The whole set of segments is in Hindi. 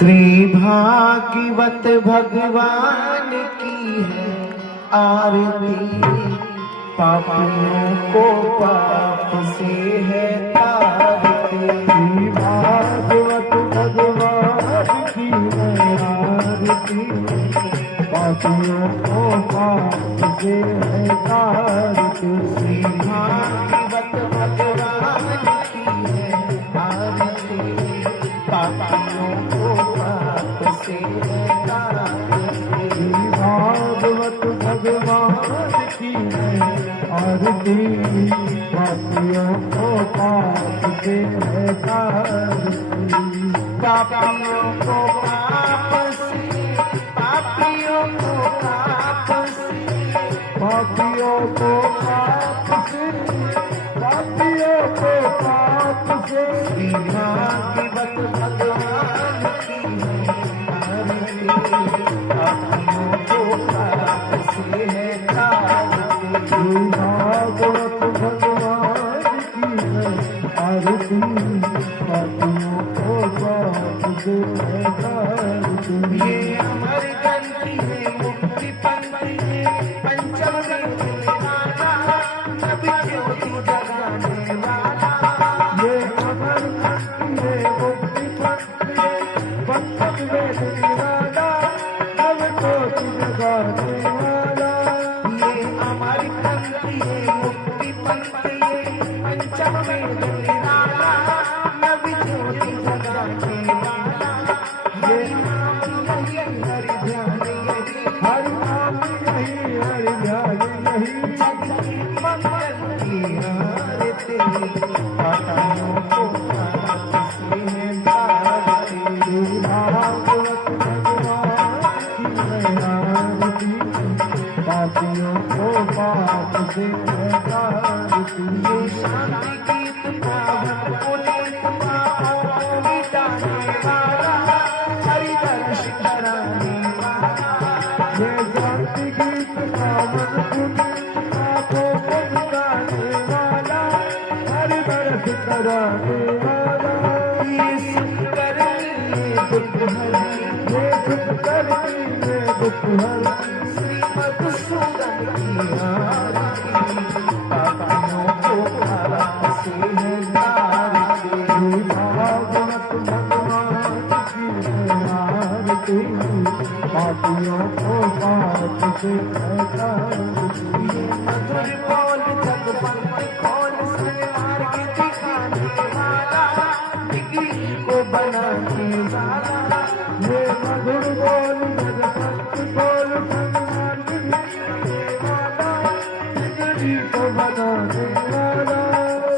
श्री भागवत भगवान की है आरती, पापियों को पाप से है तारती। श्री भागवत भगवान की है आरती, पापियों को पाप से है तारती। श्री भागवत भगवान की है आरती, पापियों को पाप से है तारती। श्री भागवत भगवान की है आरती, पापियों को पाप से है तारती। पापियों को पाप से, पापियों को पाप से, पापियों को पाप से, पापियों को पाप से। श्री भागवत भगवान की है आरती, पापियों को पाप से है तारती। श्री भागवत भगवान की है आरती, पापियों को पाप से है तारती। ये अमर ग्रंथि है मुक्ति पंथी है, पंचम ग्रंथि वाला, सभी ज्योति जगाने वाला। ये अमर ग्रंथि है मुक्ति पंथी है, पंचम वेद निराला, सब को जगाने वाला। ये अमर ग्रंथि है मुक्ति पंथी है, पंचम वेद निराला, नवी ज्योति जगाने वाला। ये नाम यही हरि ध्यान यही, हरि नाम यही, हरि ध्यान यही, जग की मंगल की आरती, पापियों को पाप से है तारती। श्री भागवत भगवान की है आरती, पापियों को पाप से है तारती। ये शांति गीत पावन पुनीत पापों को मिटाने वाला, हरि दर्श कराने वाला। ये शांति गीत पावन पुनीत पापों को मिटाने वाला, हरि दर्श कराने वाला। ये सुख करनी ये दुख हरनी, ये सुख करती ये दुख हरती। श्री मधुसूदन की आरती, पापियों को पाप से है तारती। श्री भागवत भगवान की है आरती, पापियों को पाप से है तारती। ये मधुर बोल जगपंथ खोल, सन्मार्ग दिखाने वाला, बिगड़ी को बनाने वाला। ये मधुर बोल जगपंथ बोल, सन्मान दिखाने वाला, बिगड़ी को बनाने वाला।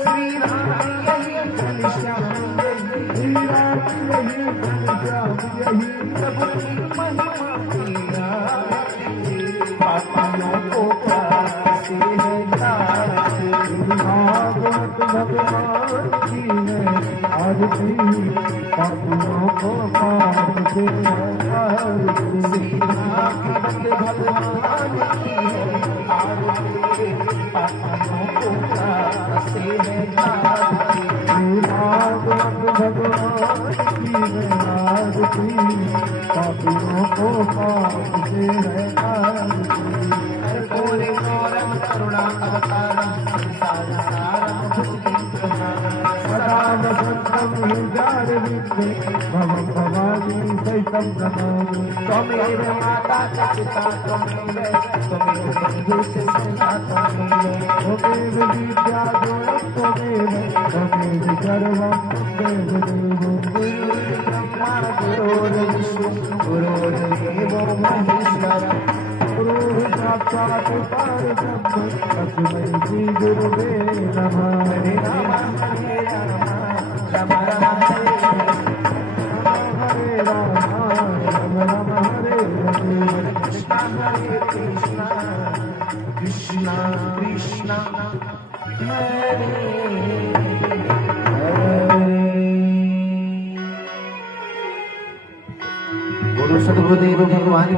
श्री राम यही घनश्याम यही, श्री राम यही, घनश्याम यही, प्रभु की महिमा की आरती, पापियों को पाप से है तारती। श्री भागवत भगवान की है आरती, पापियों को पाप से है तारती। श्री भागवत भगवान की है आरती, पापियों को पाप से है तारती। श्री भागवत भगवान की है आरती, पापियों को पाप से है तारती। कर्पूरे गौरम करुणा अवतारम, संसार सारम भुजगेन्द्रनाथम। सदा वसंतम हृदयारविंदे, भवं भवानी सहितं नमामि। त्वमेव माता च पिता त्वमेव, त्वमेव बन्धुः च सखा त्वमेव। त्वमेव विद्या द्वयं त्वमेव, त्वमेव सर्वं त्वमेव देवो। गुरुर्ब्रह्मा गुरुर्विष्णु गुरुर्देवो महेश्वरः। गुरुः साक्षात् परब्रह्म, तस्मै श्री गुरुवे नमः। हरे राम हरे राम, राम राम हरे हरे, हरे राम राम राम हरे हरे। कृष्ण हरे कृष्ण, कृष्ण कृष्ण हरे गुरु सद्गुरुदेव भगवान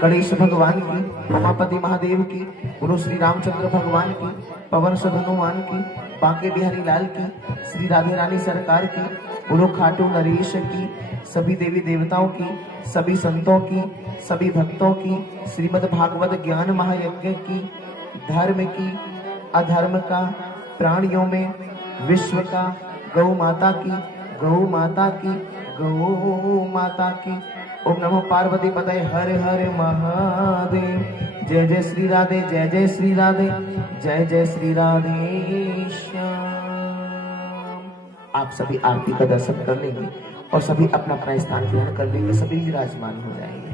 गणेश भगवान की, उमापति महादेव की, गुरु श्री रामचंद्र भगवान की, पवन सुत हनुमान की, बांके बिहारी लाल की, श्री राधे रानी सरकार की, बोलो खाटू नरेश की, सभी देवी देवताओं की, सभी संतों की, सभी भक्तों की, श्रीमद् भागवत ज्ञान महायज्ञ की, धर्म की, अधर्म का, प्राणियों में, विश्व का, गौ माता की, गौ माता की, गौ माता की। ओम नमो पार्वती पतये हर हर महादेव। जय जय श्री राधे, जय जय श्री राधे, जय जय श्री राधे श्याम। आप सभी आरती का दर्शन कर लेंगे और सभी अपना अपना स्थान ग्रहण कर लेंगे, सभी विराजमान हो जाएंगे।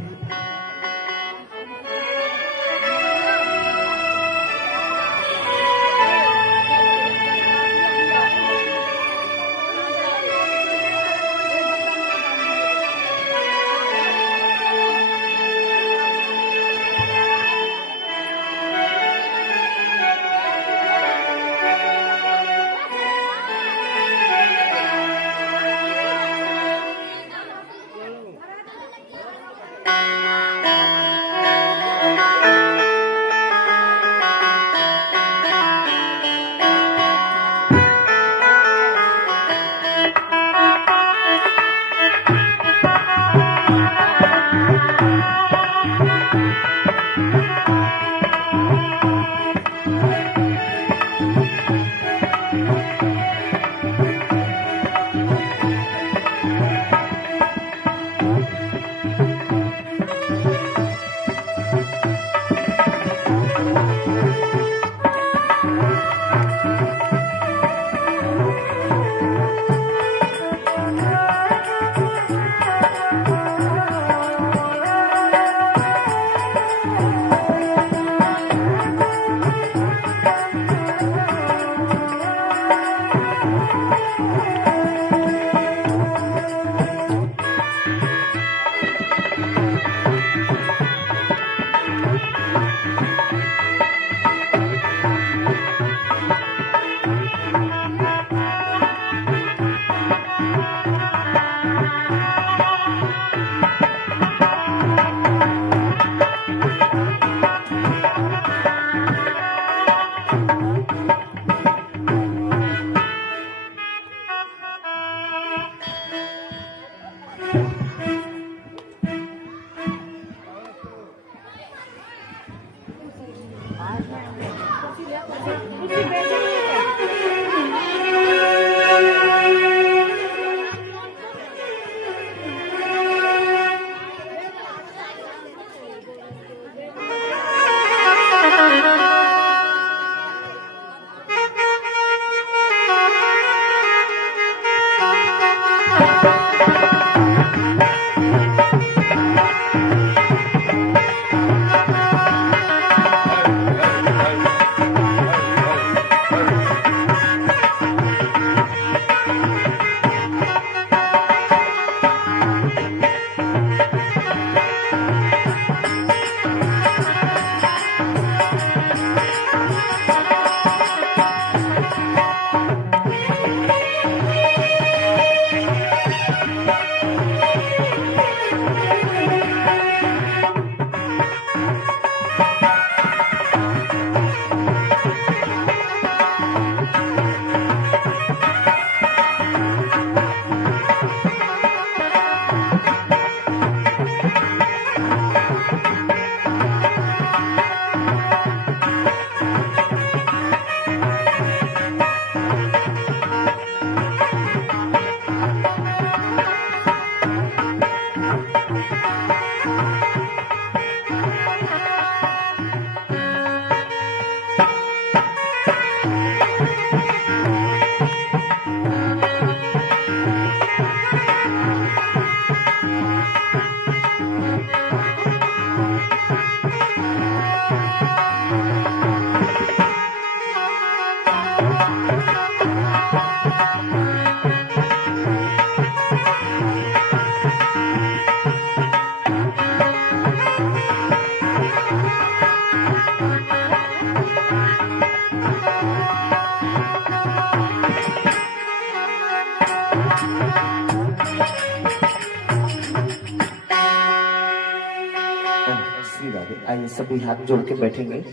जाएंगे। आइए सभी हाथ जोड़ के बैठेंगे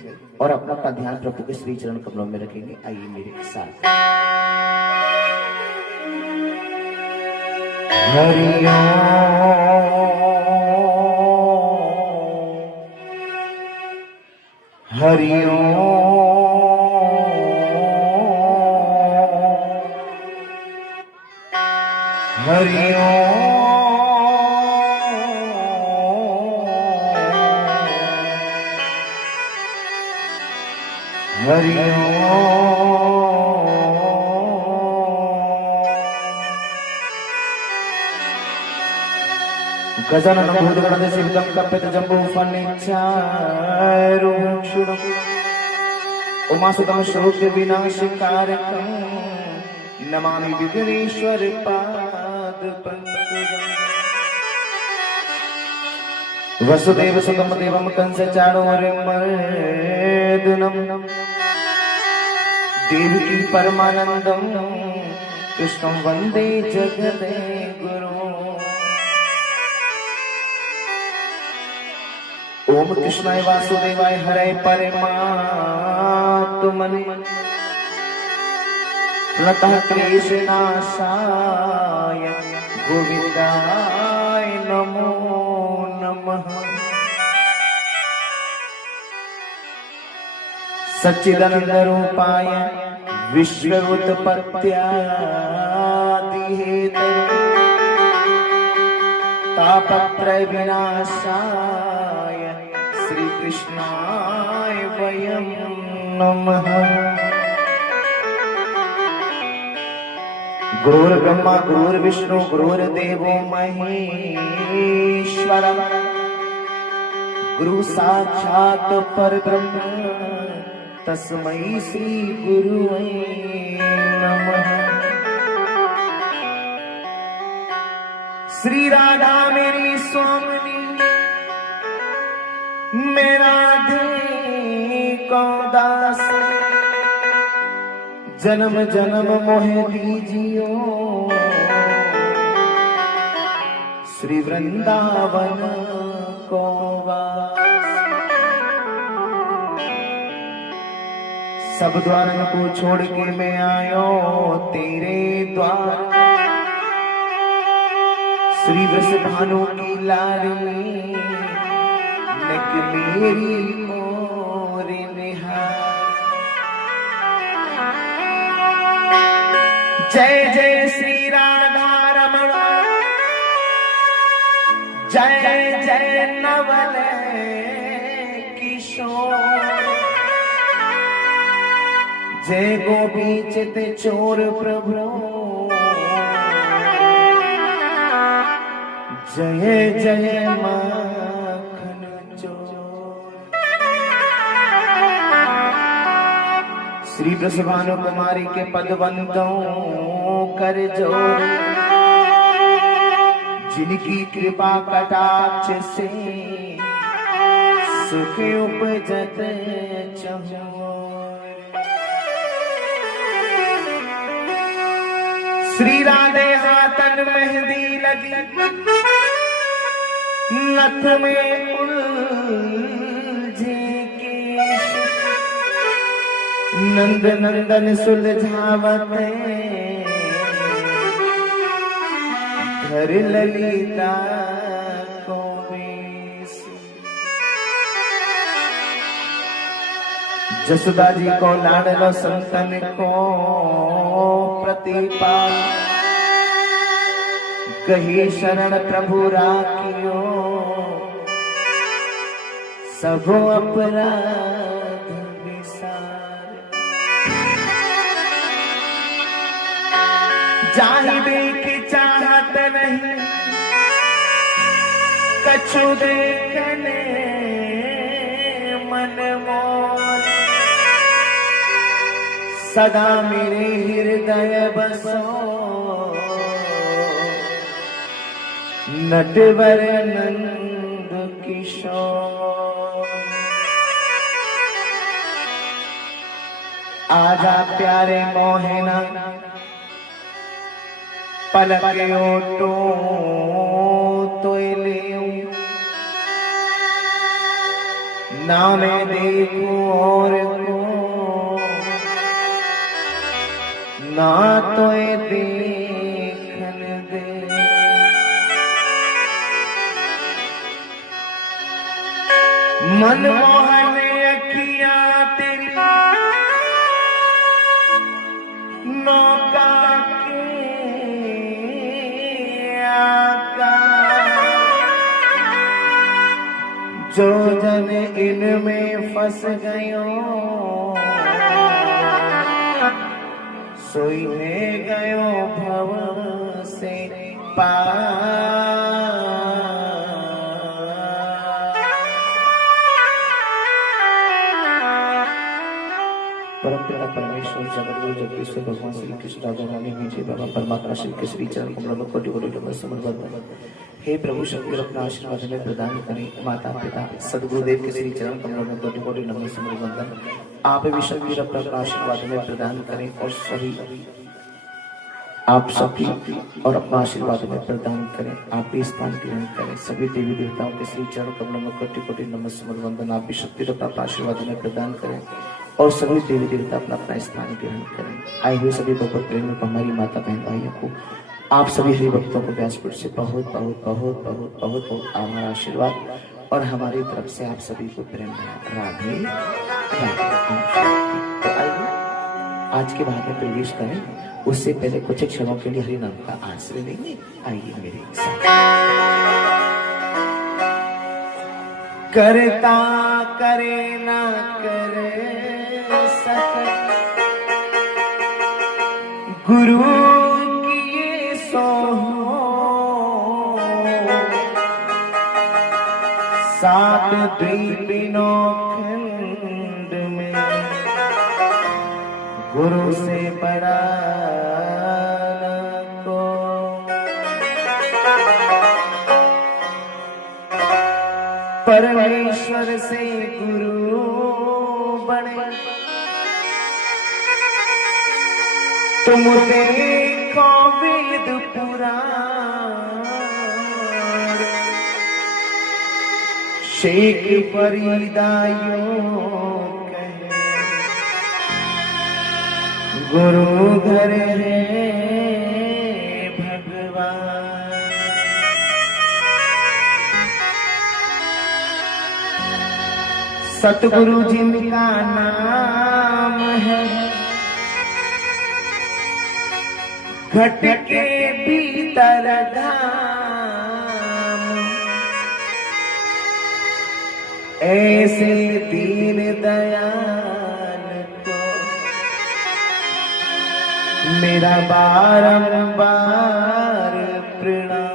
और अपना अपना ध्यान प्रभु के श्री चरण कमलों में रखेंगे। आइए मेरे साथ। हरि ओम हरि ओम हरि ओम हरि ओम। गजानन भूतगणं सेवितं कपितजम्बूफलचारुभक्षणं उमासुतं शोकविनाशकारकं नमामि विघ्नेश्वर पादपङ्कजम्। वसुदेवसुतं देवं कंसचाणूरमर्दनं देवकी परमानन्दं कृष्णं वन्दे जगद्गुरुम्। ओम कृष्णाय वासुदेवाय हरे परमात्मने प्रणतः क्लेशनाशाय गोविन्दाय नमो नमः। सच्चिदानन्दरूपाय विश्वोत्पत्त्यादिहेतवे तापत्रय विनाशाय श्री कृष्णाय वयं नमः। गुरुर्ब्रह्मा गुरुर्विष्णु गुरुर्देवो महेश्वरः गुरु साक्षात् परब्रह्म तस्मै श्री गुरुवे नमः। श्री राधा मेरी स्वामिनी मेरा राधे को दास जन्म जन्म मोहे दीजियो श्री वृंदावन को वास। सब द्वारन को छोड़ के मैं आयो तेरे द्वार। श्री वृषभानु की लाडली नक मेरी ओर निहार। जय जय श्री राधा रमण जय जय नवल किशोर। जय गोपी चित चोर प्रभु जय जय माखन चोर। श्री वृषभानु कुमारी के पदवंतों कर जोर जिनकी कृपा कटाक्ष से सुख उपजत चहुर। श्री राधे हाथन मेहंदी लगी नथ में उलझे केश। नंद नंदन सुलझावत घर ललिता को वेश। जसोदा जी को लाडलो संतन को प्रतिपाल। कही शरण प्रभु राखियो सब अपराध विसार। जाहिबे की चाहत नहीं कछु देखने मन मोर। सदा मेरे हृदय बसो नटवर नंद किशोर। आजा प्यारे मोहना पलक ओटो तो ले ना मैं देखूं और को, ना तो ये देखन दे। मनमोहन अखियां तेरी नौका के आका, जो जन इनमें फंस गयो सोई में गयो भव से पार। परमपिता परमेश्वर जगतगुरु जगदीश्वर भगवान श्री कृष्ण राजा रानी विजय बाबा परमात्मा श्री के श्री चरण कमलों में कोटि कोटि नमः समर्पण। हे प्रभु शंकर अपना आशीर्वाद हमें प्रदान करें। माता पिता सदगुरुदेव के श्री चरण कमलों में कोटि कोटि नमः समर्पण। आप भी शंकर अपना आशीर्वाद हमें प्रदान करें और सभी आप सभी और अपना आशीर्वाद में प्रदान करें। आप भी स्थान ग्रहण करें। सभी देवी देवताओं के श्री चरण कमलों में कोटि कोटि नमः समर्पण। आप भी शक्ति अपना आशीर्वाद में प्रदान करें और सभी देवी देवता अपना अपना स्थान ग्रहण करें। आए हुए सभी भगवत प्रेमियों को, हमारी माता बहन भाइयों को, आप सभी हरि भक्तों को व्यासपीठ से बहुत बहुत बहुत बहुत बहुत बहुत हमारा आशीर्वाद और हमारी तरफ से आप सभी को प्रेम राधे राधे। तो आइए आज के भाग में प्रवेश करें। उससे पहले कुछ क्षणों के लिए हरि नाम का आश्रय लेंगे। आइए मेरे साथ। करता करे ना करे गुरु की सो सात द्वीपिनो खंड में गुरु से बड़ा को परमेश्वर से गुरु बने। तुम देखो वेद पुराण शेख फरीदायो कहे गुरु घर है भगवान। सतगुरु जिनका नाम है घट के भीतर धाम। ऐसे दीन दयाल को मेरा बारंबार प्रणाम।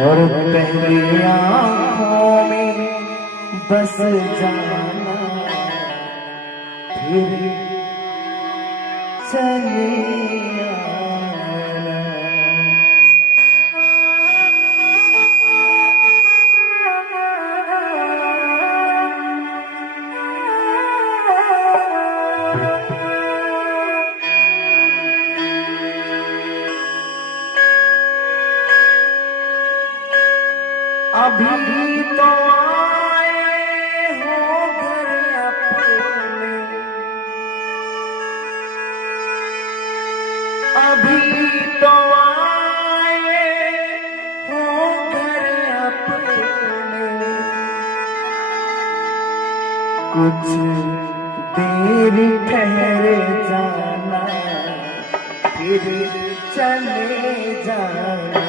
और पहली आँखों में बस जाना फिर चले आना। अभी तो आए हो घर अपने, अभी तो आए हो घर अपने। कुछ देर ठहर जाना फिर चले जाना।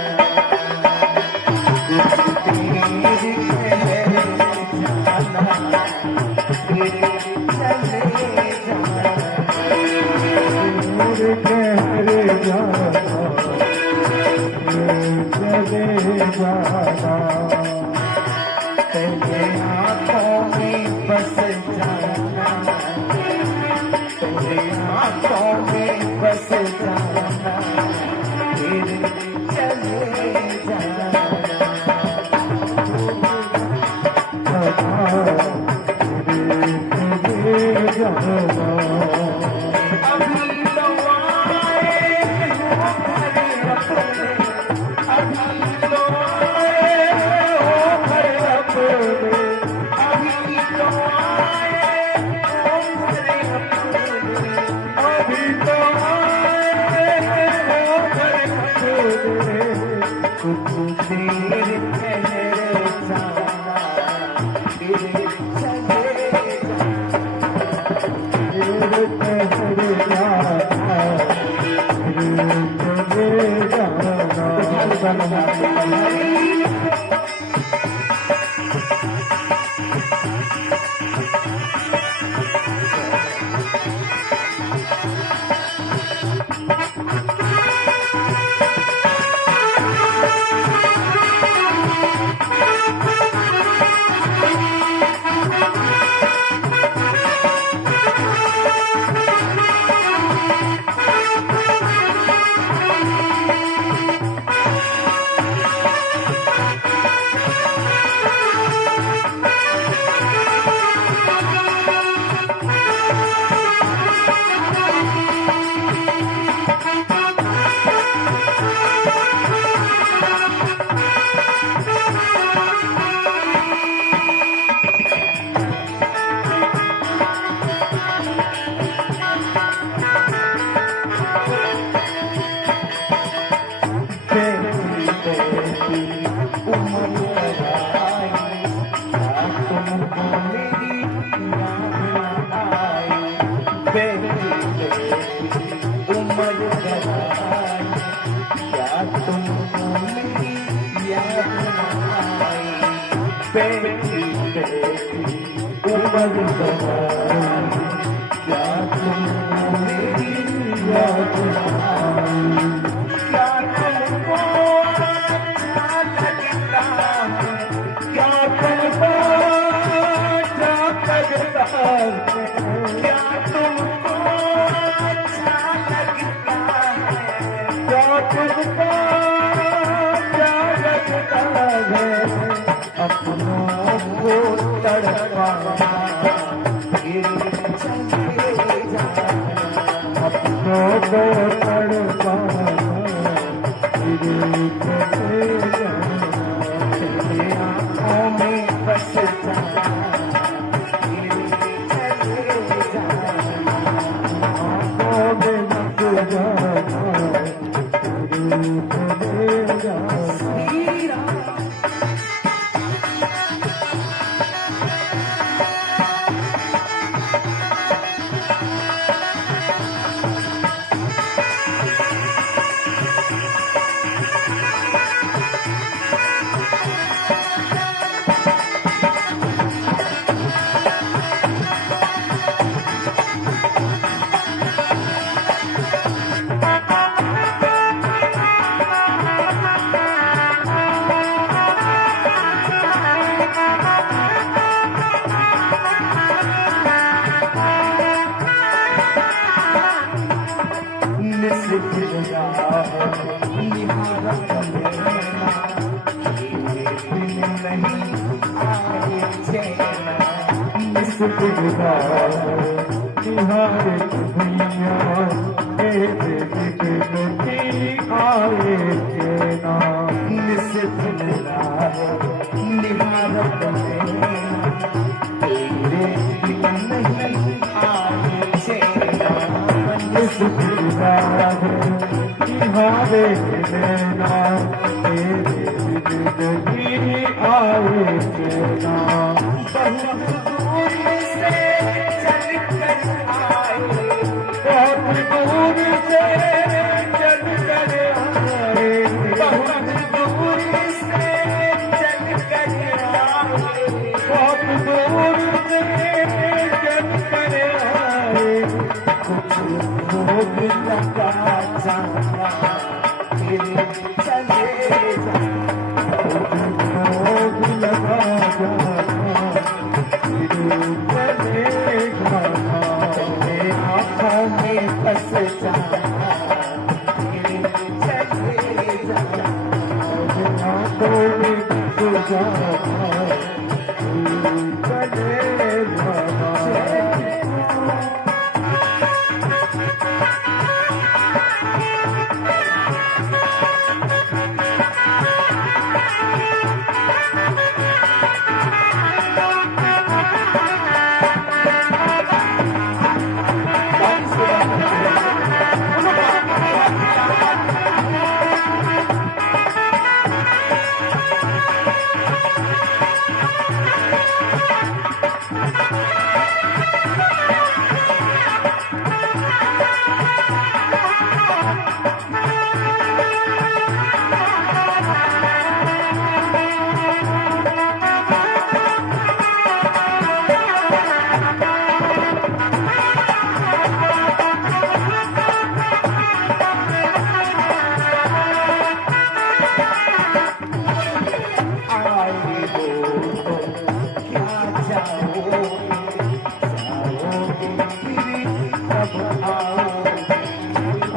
तेरे आँखों में बस जाना, तेरे आँखों में बस जाना, फिर चले कुछ देर ठहर जाना, फिर चले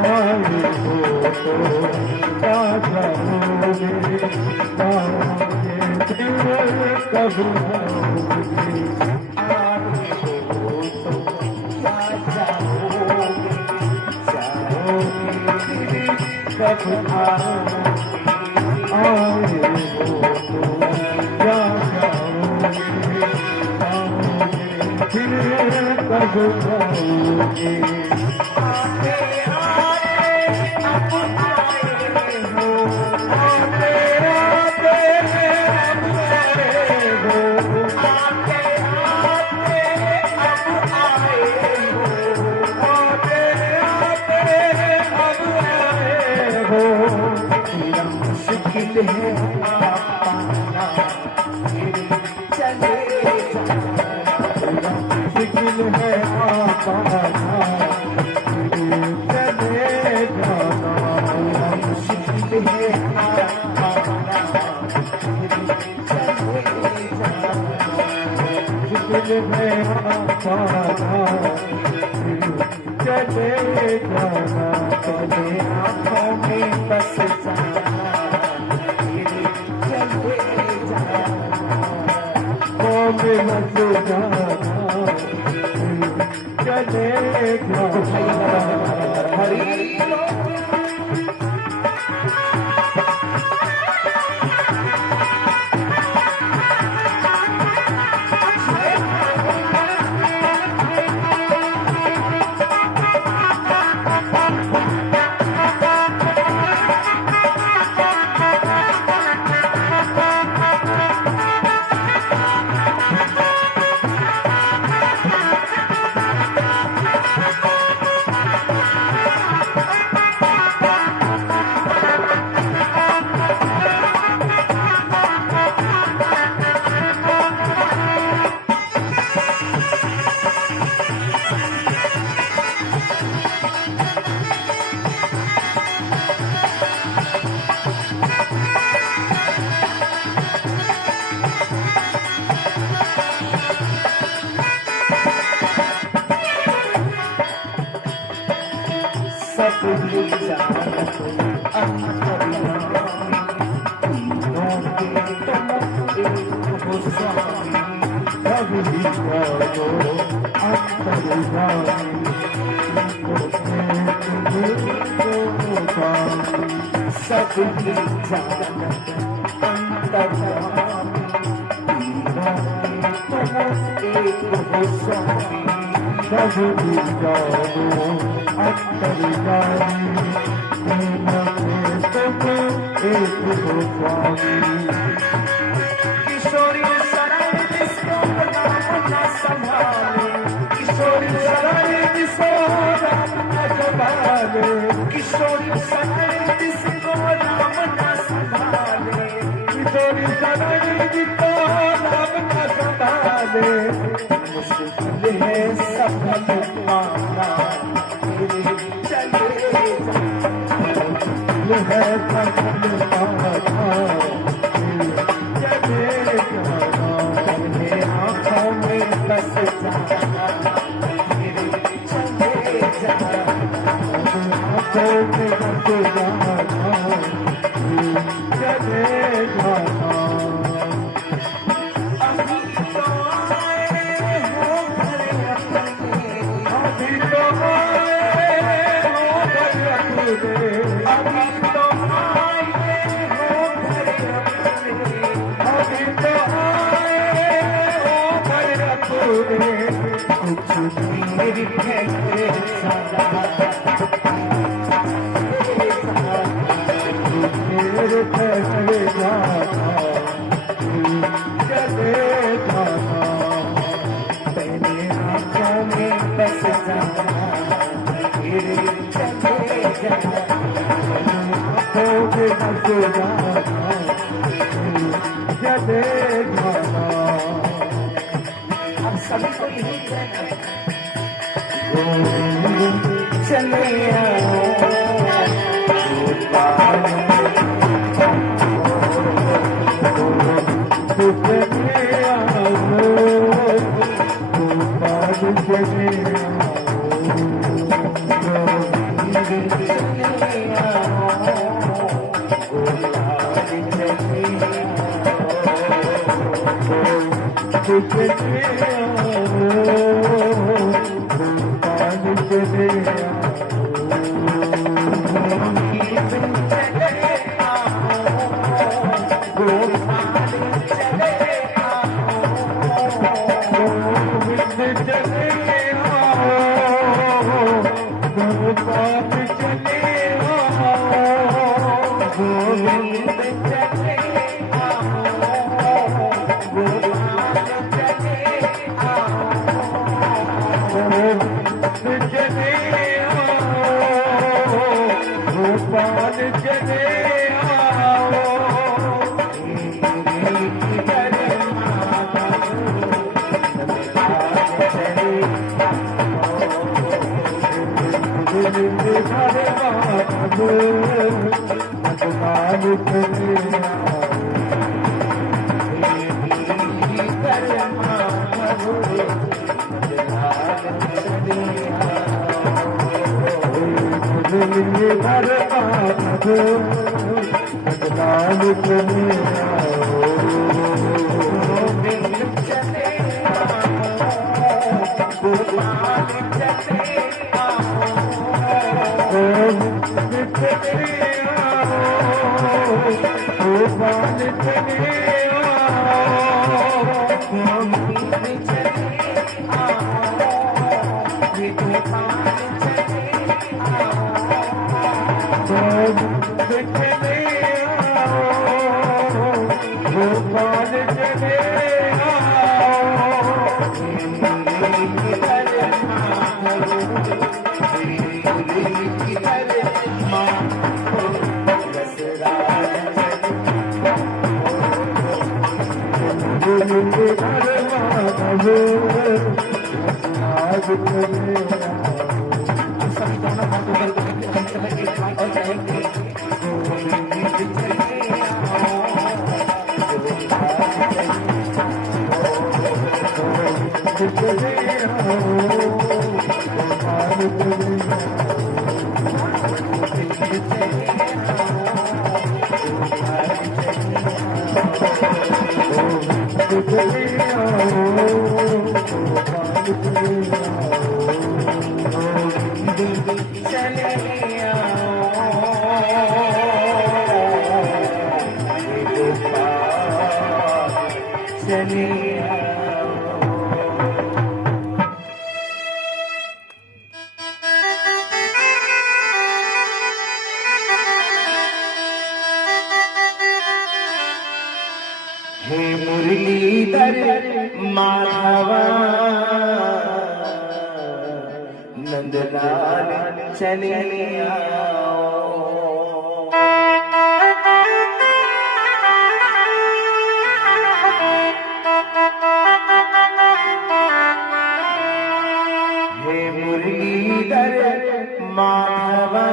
आए हो तो क्या जाओगे, पाओगे फिर कब आओगे। आए हो तो क्या जाओगे, जाओगे कब आओगे, आए हो तो क्या जाओगे, पाओगे फिर कब आओगे। आते आते अब आए हो, आते आते अब आए हो, आते आते अब आए हो, आते आते अब आए हो। मेरा मुश्किल है पाना, फिर चले जाना। मुश्किल है पाना, चले जाना। मुश्किल है पाना, फिर चले जाना। मुश्किल है पाना, चले जाना। तेरे आँखों में बस जाना, फिर चले जाना। कौन मत जाना, चले जाना। हरी सब ये जानत अंतर्यामी, तीनों के तुम एक हो स्वामी। कभी जाओ अंतर्यामी, सब ये जानत अंतर्यामी, तीनों के तुम एक हो स्वामी। कभी जाओ अंतर्यामी, तुम एक हो स्वामी। किशोरी शरण जिसको नाम न संभाले, किशोरी शरण जिसको नाम न संभाले, किशोरी शरण जिसको नाम न संभाले, किशोरी शरण जिसको नाम न संभाले। मुश्किल है सफल पाना, फिर चले जाना। है सफल पाना, चले जाना। तेरे आँखों में बस जाना, फिर चले जाना। आँखों में बस जाना, चले जाना। अभी तो आए हो घर अपने, अभी तो आए हो घर अपने, अभी तो आए हो घर अपने। अभी तो आए हो घर अपने। कुछ मेरी ठहरे सदा, मेरे ठहरे जाना, चले जाना। तेरे आँखों में बस जाना, फिर चले जाना। आँखों में बस जाना, चले जाना। अब सभी को यही कहना है, चले आओ चले आओ हे मुरलीधर माधवा नंदलाल चले आओ। हे मुरलीधर माधवा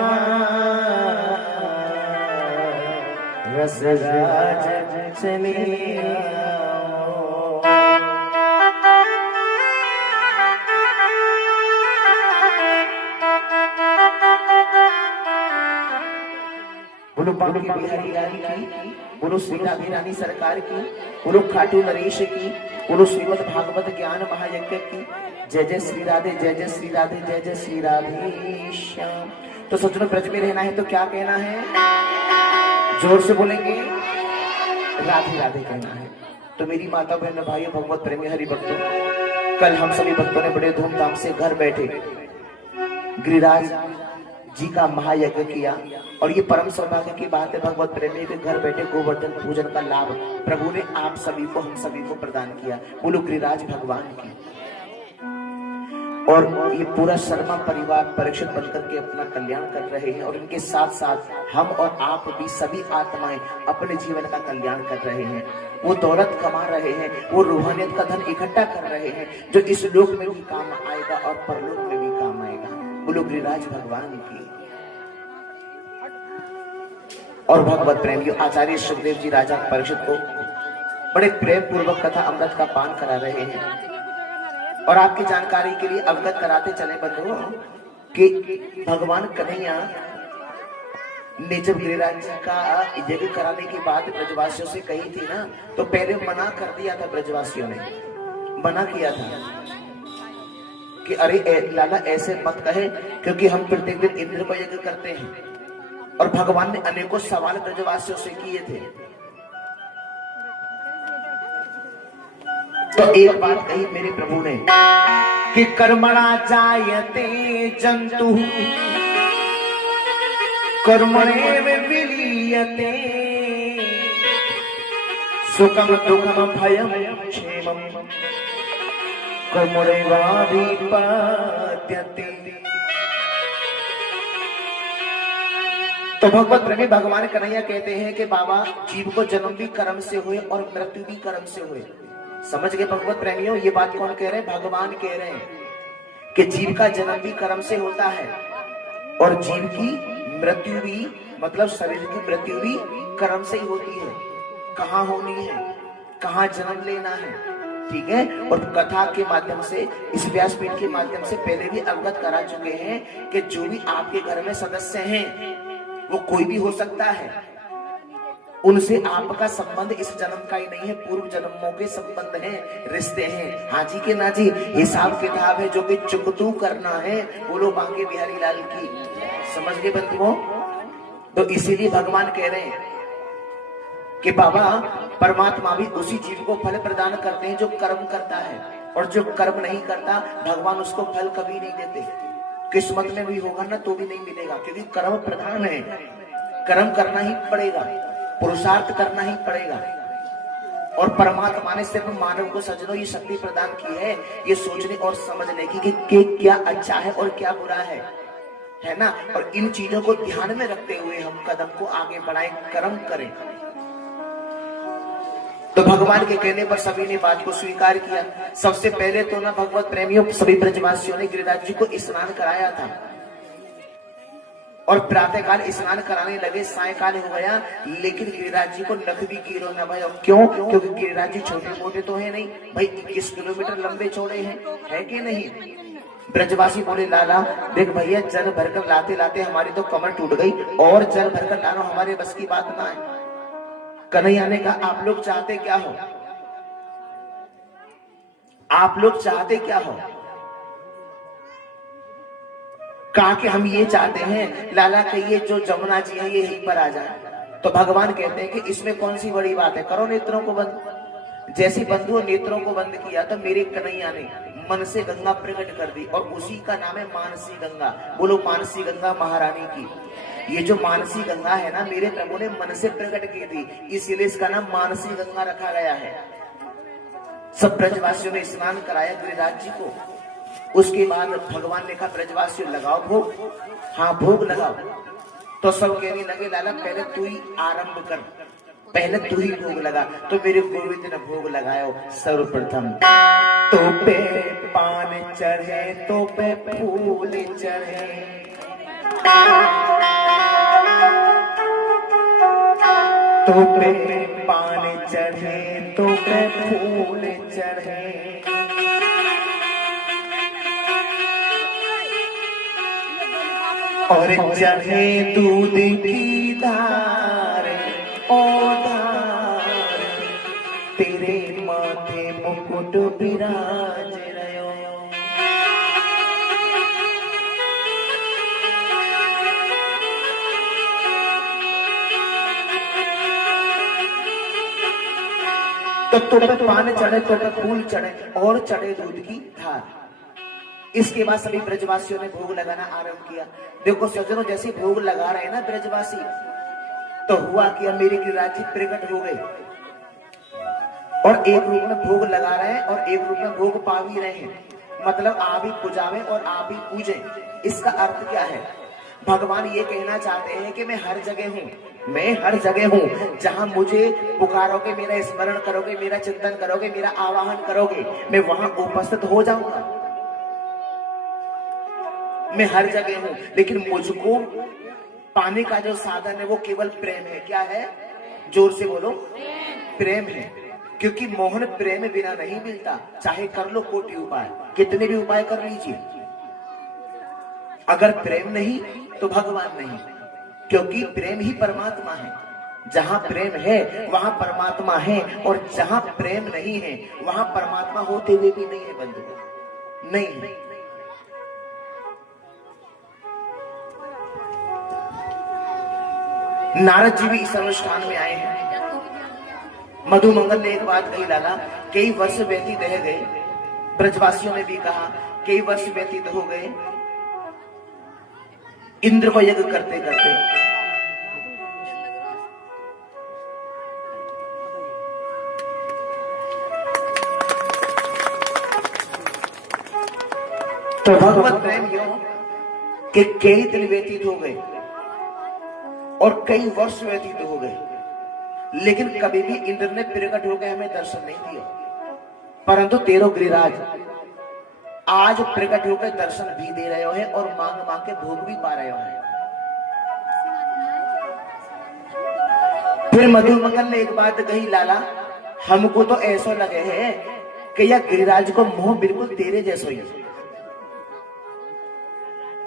रसराज चले आओ। बोलो बांके बिहारी रानी की, बोलो श्री राधे रानी सरकार की, बोलो खाटू नरेश की, बोलो श्रीमद् भागवत ज्ञान महायज्ञ की। जय जय श्री राधे, जय जय श्री राधे, जय जय श्री राधे श्याम। तो सज्जनों, ब्रज में रहना है तो क्या कहना है? जोर से बोलेंगे, राधे राधे कहना है। तो मेरी माता बहन भाइयों, भगवत प्रेमी हरि भक्तों, कल हम सभी भक्तों ने बड़े धूमधाम से घर बैठे गिरिराज जी का महायज्ञ किया। और ये परम सौभाग्य की बात है भगवत प्रेमी के घर बैठे गोवर्धन पूजन का लाभ प्रभु ने आप सभी को, हम सभी को प्रदान किया। बोलो गिरिराज भगवान की। और ये पूरा शर्मा परिवार परीक्षित बनकर के अपना कल्याण कर रहे हैं और इनके साथ साथ हम और आप भी सभी आत्माएं अपने जीवन का कल्याण कर रहे हैं। वो दौलत कमा रहे हैं, वो रूहानियत का धन इकट्ठा कर रहे हैं जो इस लोक में भी काम आएगा और परलोक में भी काम आएगा। बोलो गिरिराज भगवान की। और भगवत प्रेमियों, आचार्य सुखदेव जी राजा परीक्षित को बड़े प्रेम पूर्वक कथा अमृत का पान करा रहे हैं। और आपकी जानकारी के लिए अवगत कराते चले बंधुओं कि भगवान कन्हैया ने जब गिरिराज जी का यज्ञ कराने की बात ब्रजवासियों से कही थी ना, तो पहले मना कर दिया था, ब्रजवासियों ने मना किया था कि अरे लाला ऐसे मत कहे, क्योंकि हम प्रत्येक दिन इंद्र को यज्ञ करते हैं। और भगवान ने अनेकों सवाल ब्रजवासियों से किए थे। तो एक बात कही मेरे प्रभु ने कि कर्मणा जायते जंतु कर्मणे विलीयते सुखम दुखम भयम क्षेमम कर्मणैवाधिपद्यते। तो भगवत प्रेमी भगवान कन्हैया कहते हैं कि बाबा जीव को जन्म भी कर्म से हुए और मृत्यु भी कर्म से हुए। समझ गए भगवत प्रेमियों? ये बात कौन कह रहे हैं? भगवान कह रहे हैं कि जीव का जन्म भी कर्म से होता है और जीव की मृत्यु भी, मतलब शरीर की मृत्यु भी कर्म से ही होती है। कहाँ होनी है, कहाँ जन्म लेना है, ठीक है। और कथा के माध्यम से, इस व्यासपीठ के माध्यम से पहले भी अवगत करा चुके हैं कि जो भी आपके घर में सदस्य हैं वो कोई भी हो सकता है, उनसे आपका संबंध इस जन्म का ही नहीं है, पूर्व जन्मों के संबंध हैं, रिश्ते हैं। हाँ जी के ना जी, हिसाब किताब है जो कि चुकतू करना है। बोलो बांके बिहारी लाल की। समझ गए बंधुओं? तो इसीलिए भगवान कह रहे हैं कि बाबा परमात्मा भी उसी जीव को फल प्रदान करते हैं जो कर्म करता है, और जो कर्म नहीं करता भगवान उसको फल कभी नहीं देते। किस्मत में भी होगा ना तो भी नहीं मिलेगा, क्योंकि कर्म प्रधान है। कर्म करना ही पड़ेगा, पुरुषार्थ करना ही पड़ेगा। और परमात्मा ने सिर्फ मानव को सज्जनों ये शक्ति प्रदान की है, ये सोचने और समझने की कि क्या अच्छा है और क्या बुरा है ना। और इन चीजों को ध्यान में रखते हुए हम कदम को आगे बढ़ाएं, कर्म करें। तो भगवान के कहने पर सभी ने बात को स्वीकार किया। सबसे पहले तो ना भगवत प्रेमियों सभी ब्रजवासियों ने गिरिराज जी को स्नान कराया था, और प्रातःकाल स्नान कराने लगे, सायकाल हो गया, लेकिन गिरिराज जी को नख भी कीरो न भाई। क्यों? क्योंकि गिरिराज जी छोटे मोटे तो है नहीं भाई, 21 किलोमीटर लंबे चौड़े हैं, है कि नहीं। ब्रजवासी बोले लाला देख भैया, जल भरकर लाते लाते हमारी तो कमर टूट गई, और जल भरकर लाना हमारे बस की बात ना है। कन्हैया ने कहा आप लोग चाहते क्या हो, आप लोग चाहते क्या हो? कहा कि हम ये चाहते हैं लाला कि ये जो जमुना जी है ये यहीं पर आ जाए। तो भगवान कहते हैं कि इसमें कौन सी बड़ी बात है, करो नेत्रों को बंद। जैसी बंधुओं नेत्रों को बंद किया तो मेरे कन्हैया ने मन से गंगा प्रकट कर दी, और उसी का नाम है मानसी गंगा। बोलो मानसी गंगा महारानी की। ये जो मानसी गंगा है ना, मेरे प्रभु ने मन से प्रकट की थी, इसीलिए इसका नाम मानसी गंगा रखा गया है। सब ब्रजवासियों ने स्नान कराया गिरिराज जी को। उसके बाद भगवान ने कहा ब्रजवासियों लगाओ भोग। हाँ भोग लगाओ। तो सब कहने लगे लाला पहले तू ही आरंभ कर, पहले तू ही भोग लगा। तो मेरे गोविंद ने भोग लगायो सर्वप्रथम। तो पे पान चढ़े, तो पे फूल चढ़े, तो पे पान चढ़े, तो पे फूल चढ़े, और चढ़े दूध की धार, ओ धार, तेरे माथे मुकुट विराज रयो। तो पान चढ़े, तो फूल चढ़े, और चढ़े दूध की धार। इसके बाद सभी ब्रजवासियों ने भोग लगाना आरंभ किया। देखो सज्जनों, जैसे भोग लगा रहे हैं ना ब्रजवासी, तो हुआ कि मेरे गिरिराज जी प्रकट हो गए, और एक रूप में भोग लगा रहे हैं और एक रूप में भोग पा भी रहे हैं। मतलब आप ही पुजावे और आप ही पूजे। इसका अर्थ क्या है? भगवान ये कहना चाहते हैं कि मैं हर जगह हूँ, मैं हर जगह हूँ। जहां मुझे पुकारोगे, मेरा स्मरण करोगे, मेरा चिंतन करोगे, मेरा आवाहन करोगे, मैं वहां उपस्थित हो जाऊंगा। मैं हर जगह हूं, लेकिन मुझको पाने का जो साधन है वो केवल प्रेम है। क्या है? जोर से बोलो, प्रेम है। क्योंकि मोहन प्रेम बिना नहीं मिलता। चाहे कर लो कोटि उपाय, कितने भी उपाय कर लीजिए, अगर प्रेम नहीं तो भगवान नहीं, क्योंकि प्रेम ही परमात्मा है। जहां प्रेम है वहां परमात्मा है, और जहां प्रेम नहीं है वहां परमात्मा होते हुए भी नहीं है बंधु, नहीं है। नारद जी भी इस अनुष्ठान में आए हैं। मधु मंगल ने एक बात कही, लाला कई वर्ष व्यतीत रह गए, ब्रजवासियों ने भी कहा कई वर्ष व्यतीत हो गए इंद्र को यज्ञ करते करते। तो भगवत प्रेम यूं कि कई दिन व्यतीत हो गए और कई वर्ष व्यतीत हो गए, लेकिन कभी भी इंद्र ने प्रकट होकर हमें दर्शन नहीं दिया। परंतु तेरो गिरिराज आज प्रकट होकर दर्शन भी दे रहे हो और मांग मांग के भोग भी पा रहे हो। फिर मधु मंगल ने एक बात कही, लाला हमको तो ऐसा लगे है कि यह गिरिराज को मोह बिल्कुल तेरे जैसा ही है।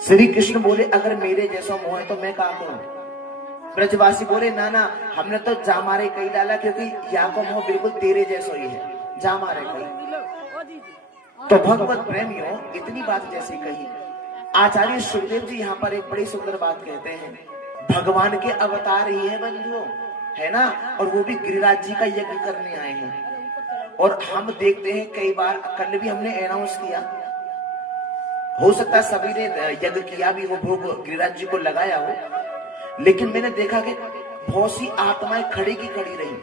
श्री कृष्ण बोले अगर मेरे जैसा मोह है तो मैं क्या करूं? ब्रजवासी बोले ना ना, हमने तो जा मारे कही डाला, क्योंकि या को मोह बिल्कुल तेरे जैसा ही है, जा मारे कही। तो भगवत प्रेमियों इतनी बात जैसी कही, आचार्य सुखदेव जी यहाँ पर एक बड़ी सुंदर बात कहते हैं, भगवान के अवतार ही है बंधुओं, है ना, और वो भी गिरिराज जी का यज्ञ करने आए हैं। और हम देखते हैं कई बार, कल भी हमने अनाउंस किया, हो सकता है सभी ने यज्ञ किया भी हो, भोग गिरिराज जी को लगाया हो, लेकिन मैंने देखा कि बहुत सी आत्माएं खड़ी की खड़ी रही।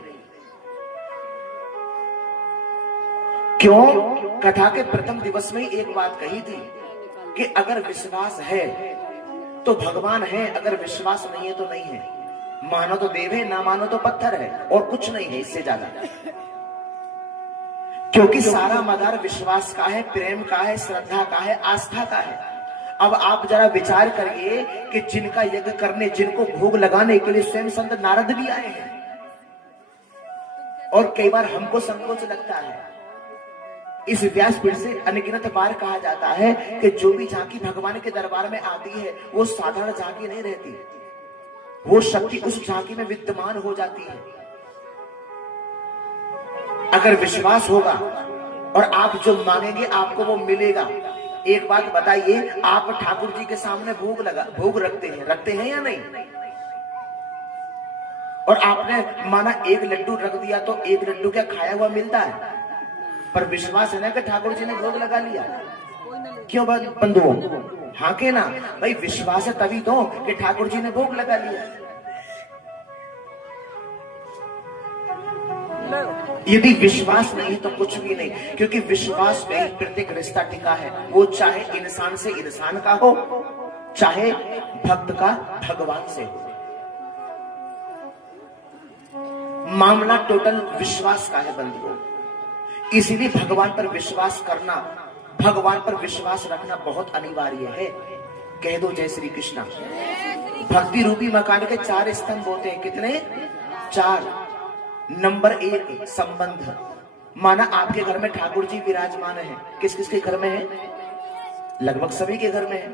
क्यों? कथा के प्रथम दिवस में एक बात कही थी कि अगर विश्वास है तो भगवान है, अगर विश्वास नहीं है तो नहीं है। मानो तो देव है, ना मानो तो पत्थर है, और कुछ नहीं है इससे ज्यादा। क्योंकि सारा मदार विश्वास का है, प्रेम का है, श्रद्धा का है, आस्था का है। अब आप जरा विचार करिए कि जिनका यज्ञ करने, जिनको भोग लगाने के लिए स्वयं संत नारद भी आए हैं, और कई बार हमको संकोच लगता है। इस व्यासपीठ से अनगिनत बार कहा जाता है कि जो भी झांकी भगवान के दरबार में आती है वो साधारण झांकी नहीं रहती, वो शक्ति उस झांकी में विद्यमान हो जाती है। अगर विश्वास होगा और आप जो मांगेंगे आपको वो मिलेगा। एक बात बताइए, आप ठाकुर जी के सामने भोग रखते हैं या नहीं? और आपने माना एक लड्डू रख दिया तो एक लड्डू क्या खाया हुआ मिलता है? पर विश्वास है ना कि ठाकुर जी ने भोग लगा लिया। क्यों बंधुओं? हाँ के ना भाई, विश्वास है तभी तो कि ठाकुर जी ने भोग लगा लिया। यदि विश्वास नहीं तो कुछ भी नहीं, क्योंकि विश्वास में प्रत्येक रिश्ता टिका है, वो चाहे इंसान से इंसान का हो, चाहे भक्त का भगवान से हो। मामला टोटल विश्वास का है बंधुओं। इसीलिए भगवान पर विश्वास करना, भगवान पर विश्वास रखना बहुत अनिवार्य है। कह दो जय श्री कृष्णा। भक्ति रूपी मकान के 4 स्तंभ होते हैं। कितने? 4। नंबर 1 संबंध। माना आपके घर में ठाकुर जी विराजमान है, किस किस के घर में है? लगभग सभी के घर में है।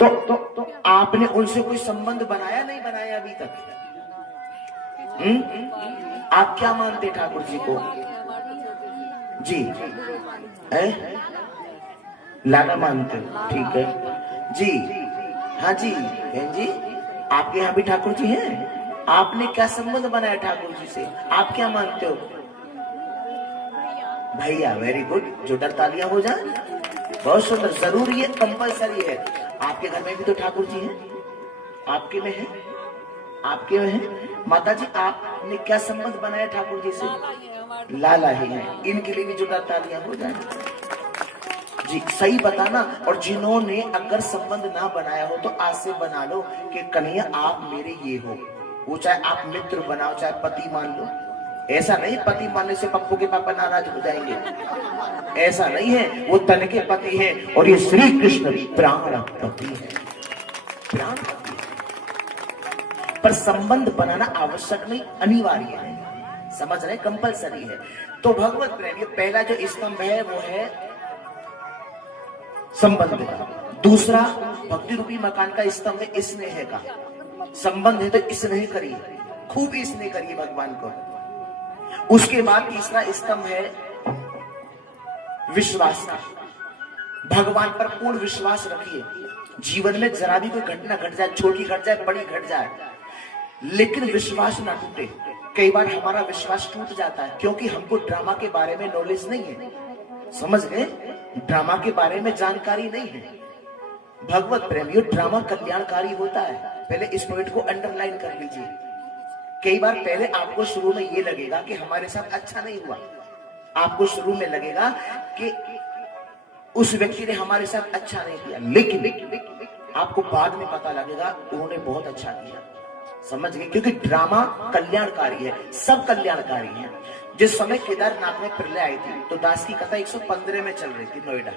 तो आपने उनसे कोई संबंध बनाया नहीं बनाया अभी तक? आप क्या मानते ठाकुर जी को? जी लाला मानते? ठीक है जी। हाँ जी बहन जी, आपके यहाँ भी ठाकुर जी हैं? आपने क्या संबंध बनाया ठाकुर जी से? आप क्या मानते हो? भैया वेरी गुड, जोरदार तालियां हो जाए। बहुत सुंदर, जरूरी है, कंपलसरी है। आपके घर में भी तो ठाकुर जी हैं? आपके में है? आपके में है? माता जी आपने क्या संबंध बनाया ठाकुर जी से? लाला ही है। इनके लिए भी जोरदार तालियां हो जाए जी। सही बताना। और जिन्होंने अगर संबंध ना बनाया हो तो आज से बना लो कि कन्हैया आप मेरे ये हो। वो चाहे आप मित्र बनाओ, चाहे पति मान लो। ऐसा नहीं पति मानने से पप्पू के पापा नाराज हो जाएंगे, ऐसा नहीं है। वो तन के पति है और ये श्री कृष्ण प्राण पति है, प्राण पति है। पर संबंध बनाना आवश्यक नहीं, अनिवार्य है। समझ रहे? कंपलसरी है। तो भगवत प्रेम, ये पहला जो स्तंभ है वो है संबंध का। दूसरा, भक्ति रूपी मकान का स्तंभ है स्नेह का संबंध है, तो स्नेह करिए, खूब स्नेह करिए भगवान को। उसके बाद तीसरा स्तंभ है विश्वास का। भगवान पर पूर्ण विश्वास रखिए। जीवन में जरा भी कोई घटना घट जाए, छोटी घट जाए, बड़ी घट जाए, लेकिन विश्वास ना टूटे। कई बार हमारा विश्वास टूट जाता है क्योंकि हमको ड्रामा के बारे में नॉलेज नहीं है, समझ गए? ड्रामा के बारे में जानकारी नहीं है। भगवत प्रेमियों, ड्रामा कल्याणकारी होता है, पहले इस पॉइंट को अंडरलाइन कर लीजिए। कई बार पहले आपको शुरू में ये लगेगा कि हमारे साथ अच्छा नहीं हुआ, आपको शुरू में लगेगा कि उस व्यक्ति ने हमारे साथ अच्छा नहीं किया, लेकिन आपको बाद में पता लगेगा उन्होंने बहुत अच्छा किया, समझ गए? क्योंकि ड्रामा कल्याणकारी है, सब कल्याणकारी है। जिस समय केदारनाथ में प्रलय आई थी तो दास की कथा 115 में चल रही थी नोएडा,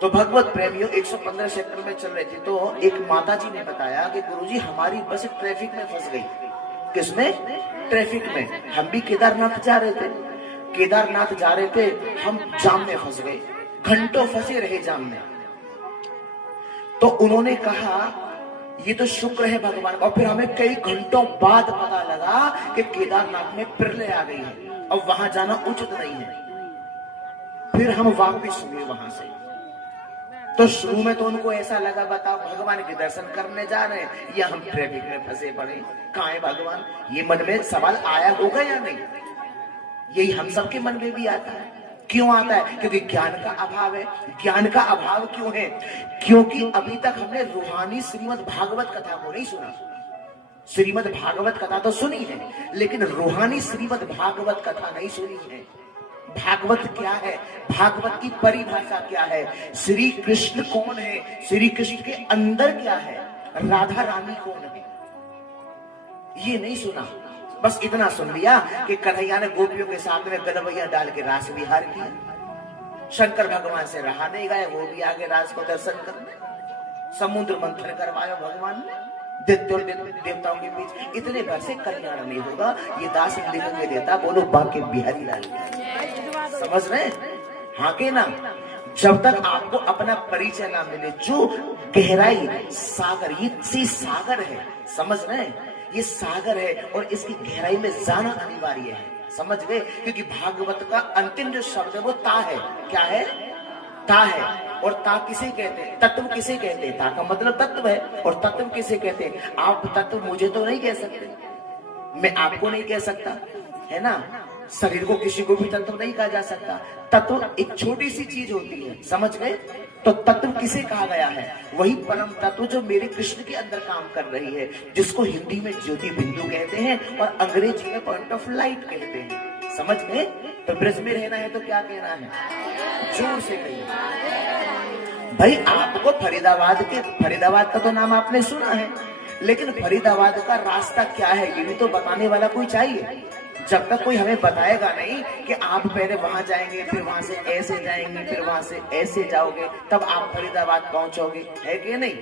तो भगवत प्रेमियों 115 सेक्टर में चल रही थी। तो एक माता जी ने बताया कि गुरुजी हमारी बस ट्रैफिक में फंस गई। किसमें? ट्रैफिक में। हम भी केदारनाथ जा रहे थे, हम जाम में फंस गए, घंटों फंसे रहे जाम में। तो उन्होंने कहा ये तो शुक्र है भगवान का। और फिर हमें कई घंटों बाद पता लगा कि केदारनाथ में प्रलय आ गई है और वहां जाना उचित नहीं है। फिर हम वापस हुए वहां से। तो शुरू में तो उनको ऐसा लगा, बताओ भगवान के दर्शन करने जा रहे हैं या हम ट्रैफिक में फंसे पड़े, कहां है भगवान? ये मन में सवाल आया होगा या नहीं? यही हम सबके मन में भी आता है। क्यों आता है? क्योंकि ज्ञान का अभाव है। ज्ञान का अभाव क्यों है? क्योंकि अभी तक हमने रूहानी श्रीमद् भागवत कथा को नहीं सुना। श्रीमद् भागवत कथा तो सुनी है, लेकिन रूहानी श्रीमद् भागवत कथा नहीं सुनी है। भागवत क्या है? भागवत की परिभाषा क्या है? श्री कृष्ण कौन है? श्री कृष्ण के अंदर क्या है? राधा रानी कौन है? ये नहीं सुना। बस इतना सुन लिया कि कन्हैया ने गोपियों के साथ में गलवैया डाल के रास विहार किया। शंकर भगवान से रहा नहीं गए, वो भी आगे रास को दर्शन करने। समुद्र मंथन करवाया भगवान ने देवताओं के बीच। इतने भर से कल्याण नहीं होगा, ये दास लिख के देता। बोलो बाके बिहारी लाल, समझ रहे? हाँ के ना? जब तक आपको अपना परिचय ना मिले, जो गहराई सागर, ये सागर है, समझ रहे? ये सागर है और इसकी गहराई में जाना अनिवार्य है, समझ गए? क्योंकि भागवत का अंतिम जो शब्द है वो ता है। क्या है? ता है। और ता किसे कहते हैं? तत्व किसे कहते हैं? ता का मतलब तत्व है। और तत्व किसे कहते हैं? आप तत्व मुझे तो नहीं कह सकते, मैं आपको नहीं कह सकता, है ना? शरीर को किसी को भी तत्व नहीं कहा जा सकता। तत्व एक छोटी सी चीज होती है, समझ गए? तो तत्व किसे कहा गया है? वही परम तत्व जो मेरे कृष्ण के अंदर काम कर रही है, जिसको हिंदी में ज्योति बिंदु कहते हैं और अंग्रेजी में पॉइंट ऑफ लाइट कहते हैं, समझ गए? तो ब्रज में रहना है तो क्या कहना है? जोर से कहिए भाई। आपको फरीदाबाद का तो नाम आपने सुना है, लेकिन फरीदाबाद का रास्ता क्या है ये भी तो बताने वाला कोई चाहिए। जब तक कोई हमें बताएगा नहीं कि आप पहले वहां जाएंगे, फिर वहां से ऐसे जाएंगे, फिर वहां से ऐसे जाओगे, तब आप फरीदाबाद पहुंचोगे, है कि नहीं?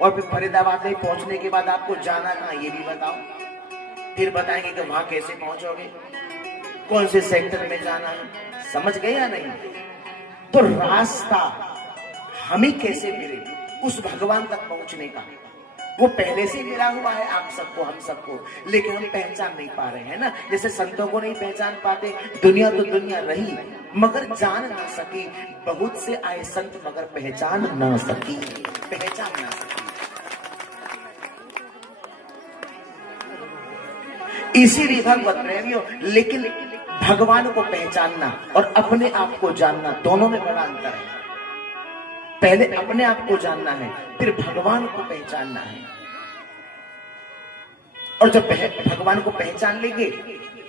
और फिर फरीदाबाद में पहुंचने के बाद आपको जाना कहाँ ये भी बताओ, फिर बताएंगे कि वहां कैसे पहुंचोगे, कौन से सेक्टर में जाना है, समझ गए या नहीं? तो रास्ता हमें कैसे मिले उस भगवान तक पहुंचने का? वो पहले से मिला हुआ है आप सबको, हम सबको, लेकिन हम पहचान नहीं पा रहे हैं ना। जैसे संतों को नहीं पहचान पाते। दुनिया तो दुनिया रही मगर जान ना सकी, बहुत से आए संत मगर पहचान ना सकी, पहचान ना सकी। इसीलिए भगवत प्रेमियों, लेकिन भगवान को पहचानना और अपने आप को जानना दोनों में बड़ा अंतर है। पहले अपने आप को जानना है, फिर भगवान को पहचानना है। और जब भगवान को पहचान लेंगे,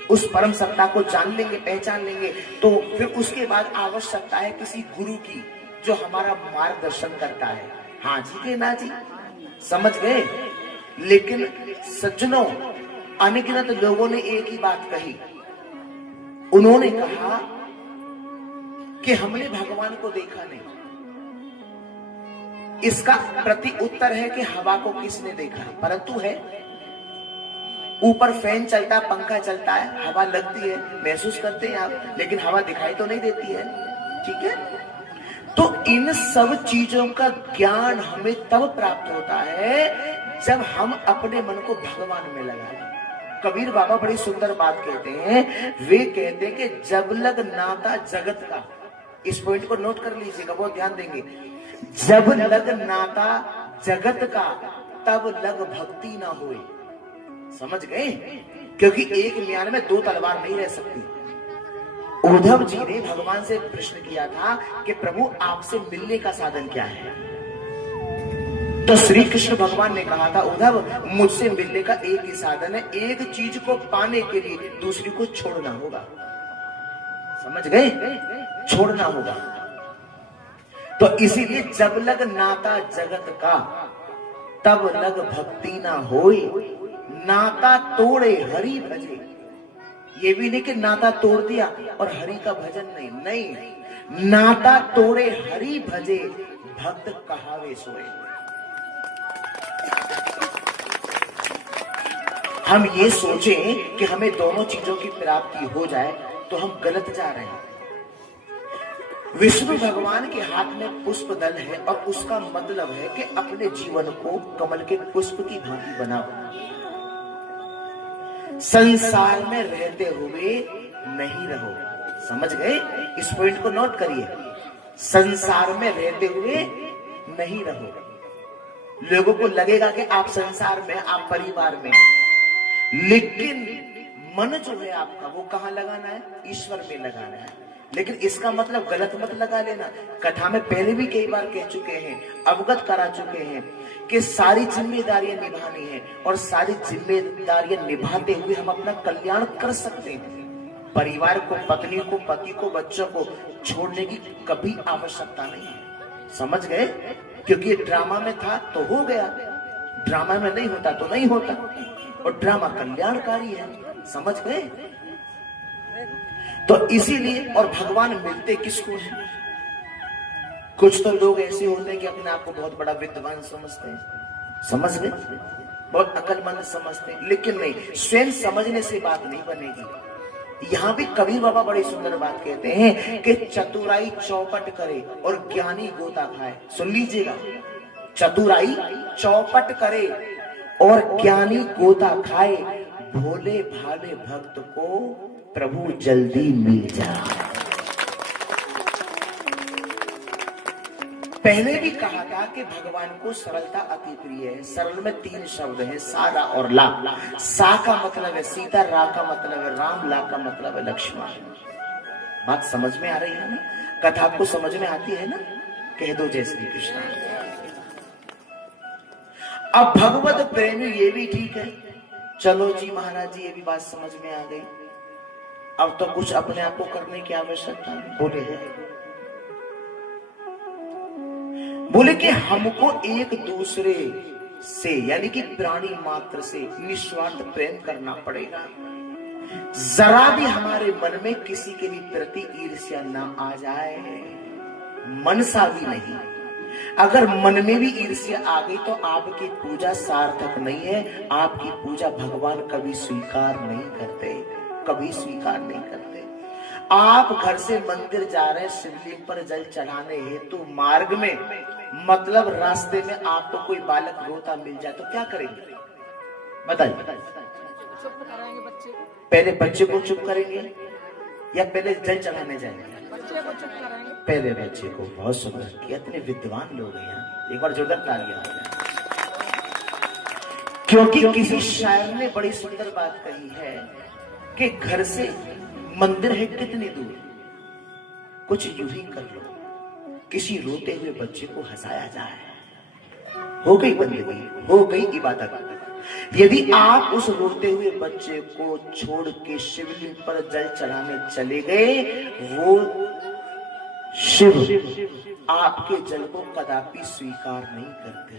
उस परम सत्ता को जान लेंगे, पहचान लेंगे, तो फिर उसके बाद आवश्यकता है किसी गुरु की जो हमारा मार्गदर्शन करता है। हाँ जी के ना जी, समझ गए? लेकिन सज्जनों, अनगिनत लोगों ने एक ही बात कही। उन्होंने कहा कि हमने भगवान को देखा नहीं। इसका प्रति उत्तर है कि हवा को किसने देखा है? परंतु है, ऊपर फैन चलता है, पंखा चलता है, हवा लगती है, महसूस करते हैं आप, लेकिन हवा दिखाई तो नहीं देती है, ठीक है? तो इन सब चीजों का ज्ञान हमें तब प्राप्त होता है जब हम अपने मन को भगवान में लगाएं। कबीर बाबा बड़ी सुंदर बात कहते हैं, वे कहते हैं कि जब लग नाता जगत का, इस पॉइंट को नोट कर लीजिएगा, बहुत ध्यान देंगे। जब लग नाता जगत का तब लग भक्ति ना होए। समझ गए? क्योंकि एक म्यान में दो तलवार नहीं रह सकती। उद्धव जी ने भगवान से प्रश्न किया था कि प्रभु आपसे मिलने का साधन क्या है? तो श्री कृष्ण भगवान ने कहा था, उद्धव मुझसे मिलने का एक ही साधन है, एक चीज को पाने के लिए दूसरी को छोड़ना होगा। समझ गए? छोड़ना होगा। तो इसीलिए जब लग नाता जगत का तब लग भक्ति ना होए, नाता तोड़े हरि भजे। ये भी नहीं कि नाता तोड़ दिया और हरि का भजन नहीं, नहीं, नाता तोड़े हरि भजे भक्त कहावे सोए। हम ये सोचें कि हमें दोनों चीजों की प्राप्ति हो जाए तो हम गलत जा रहे हैं। विष्णु भगवान के हाथ में पुष्प दल है और उसका मतलब है कि अपने जीवन को कमल के पुष्प की भांति बनाओ। संसार में रहते हुए नहीं रहो। समझ गए? इस पॉइंट को नोट करिए। संसार में रहते हुए नहीं रहो। लोगों को लगेगा कि आप संसार में, आप परिवार में, लेकिन मन जो है आपका वो कहां लगाना है? ईश्वर में लगाना है। लेकिन इसका मतलब गलत मत लगा लेना। कथा में पहले भी कई बार कह चुके हैं, अवगत करा चुके हैं कि सारी जिम्मेदारियां निभानी है और सारी जिम्मेदारियां निभाते हुए हम अपना कल्याण कर सकते हैं। परिवार को, पत्नी को, पति को, बच्चों को छोड़ने की कभी आवश्यकता नहीं है। समझ गए? क्योंकि ड्रामा में था तो हो गया, ड्रामा में नहीं होता तो नहीं होता, और ड्रामा कल्याणकारी है। समझ गए? तो इसीलिए, और भगवान मिलते किसको है? कुछ तो लोग ऐसे होते हैं कि अपने आप को बहुत बड़ा विद्वान समझते हैं। समझ गए? बहुत अकलमंद समझते हैं, लेकिन नहीं, स्वयं समझने से बात नहीं बनेगी। यहां भी कबीर बाबा बड़ी सुंदर बात कहते हैं कि चतुराई चौपट करे और ज्ञानी गोता खाए। सुन लीजिएगा, चतुराई चौपट करे और ज्ञानी गोता खाए, भोले भाले भक्त को प्रभु जल्दी मिल जाए। पहले भी कहा था कि भगवान को सरलता अति प्रिय है। सरल में 3 शब्द हैं, सा, रा और ला। सा का मतलब है सीता, रा का मतलब है राम, ला का मतलब है लक्ष्मण। बात समझ में आ रही है ना? कथा आपको समझ में आती है ना? कह दो जय श्री कृष्ण। अब भगवत प्रेमी ये भी ठीक है, चलो जी महाराज जी, ये भी बात समझ में आ गई। अब तो कुछ अपने आप को करने की आवश्यकता नहीं। बोले कि हमको एक दूसरे से, यानी कि प्राणी मात्र से निस्वार्थ प्रेम करना पड़ेगा। जरा भी हमारे मन में किसी के भी प्रति ईर्ष्या ना आ जाए, मनसा भी नहीं। अगर मन में भी ईर्ष्या आ गई तो आपकी पूजा सार्थक नहीं है। आपकी पूजा भगवान कभी स्वीकार नहीं करते, कभी स्वीकार नहीं करते। आप घर से मंदिर जा रहे हैं शिवलिंग पर जल चढ़ाने हेतु, तो मार्ग में, मतलब रास्ते में आपको कोई बालक रोता मिल जाए तो क्या करेंगे? बताइए। चुप कराएंगे बच्चे को। पहले बच्चे को चुप करेंगे या पहले जल चढ़ाने जाएंगे? बच्चे को चुप कराएंगे। पहले बच्चे को। बहुत सुंदर किया, इतने विद्वान लोग हैं यहाँ। एक बार जोरदार तालियां। क्योंकि किसी शायर ने बड़ी सुंदर बात कही है कि घर से मंदिर है कितनी दूर, कुछ यूं ही कर लो, किसी रोते हुए बच्चे को हंसाया जाए, हो गई बंदगी, हो गई इबादत। यदि आप उस रोते हुए बच्चे को छोड़ के शिवलिंग पर जल चढ़ाने चले गए, वो शिव आपके जल को कदापि स्वीकार नहीं करते।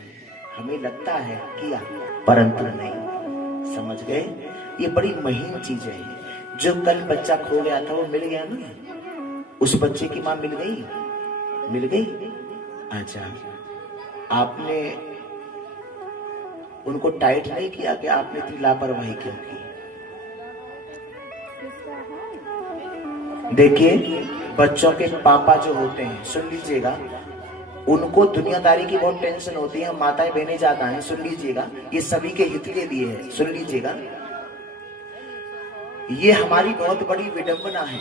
हमें लगता है किया, परंतु नहीं। समझ गए? ये बड़ी महीन चीज है। जो कल बच्चा खो गया था वो मिल गया ना, उस बच्चे की मां मिल गई, मिल गई। अच्छा, आपने उनको टाइट नहीं किया कि आपने इतनी लापरवाही क्यों की? देखिए, बच्चों के पापा जो होते हैं, सुन लीजिएगा, उनको दुनियादारी की बहुत टेंशन होती है। हम माताएं बहनें ज्यादा हैं, सुन लीजिएगा, ये सभी के हित के लिए है, सुन लीजिएगा। ये हमारी बहुत बड़ी विडंबना है।